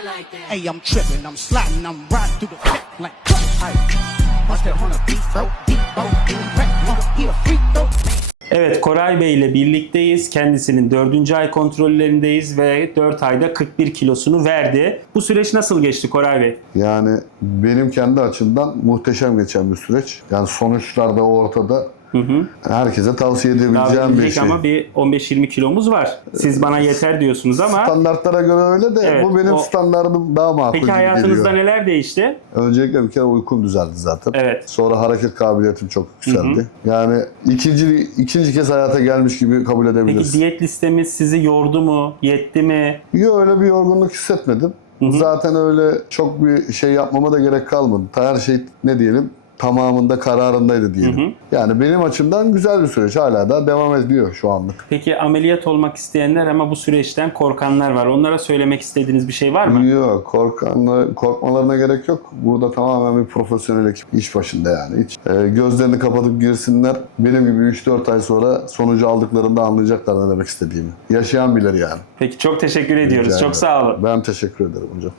Hey, I'm tripping, I'm sliding, I'm riding through the back like watch that on a beat, though, deep, though, in the crack, he a freak, though. Evet Koray Bey ile birlikteyiz. Kendisinin 4. ay kontrollerindeyiz ve 4 ayda 41 kilosunu verdi. Bu süreç nasıl geçti Koray Bey? Yani benim kendi açımdan muhteşem geçen bir süreç. Yani sonuçlar da ortada. Herkese tavsiye edebileceğim bir şey. ama bir 15-20 kilomuz var. Siz bana yeter diyorsunuz ama Standartlara göre öyle de Evet, bu benim o- standardım daha makul peki hayatınızda geliyor. neler değişti? Öncelikle bir kere uykum düzeldi zaten. Evet. Sonra hareket kabiliyetim çok yükseldi. Yani ikinci ikinci kez hayata gelmiş gibi kabul Peki edebiliriz. diyet listemiz sizi yordu mu? Yetti mi? Yok öyle bir yorgunluk hissetmedim. Zaten öyle çok bir şey yapmama da gerek kalmadı. Her şey ne diyelim tamamında kararındaydı diyelim. Yani benim açımdan güzel bir süreç. Hala da devam ediyor şu anlık. Peki ameliyat olmak isteyenler ama bu süreçten korkanlar var. Onlara söylemek istediğiniz bir şey var mı? Yok korkan, korkmalarına gerek yok. Burada tamamen bir profesyonel ekip iş başında yani. Hiç, e, gözlerini kapatıp girsinler. Benim gibi 3-4 ay sonra sonucu aldıklarında anlayacaklar ne demek istediğimi. Yaşayan bilir yani. Peki çok teşekkür ediyoruz. Rica Çok sağ olun. Ben teşekkür ederim hocam.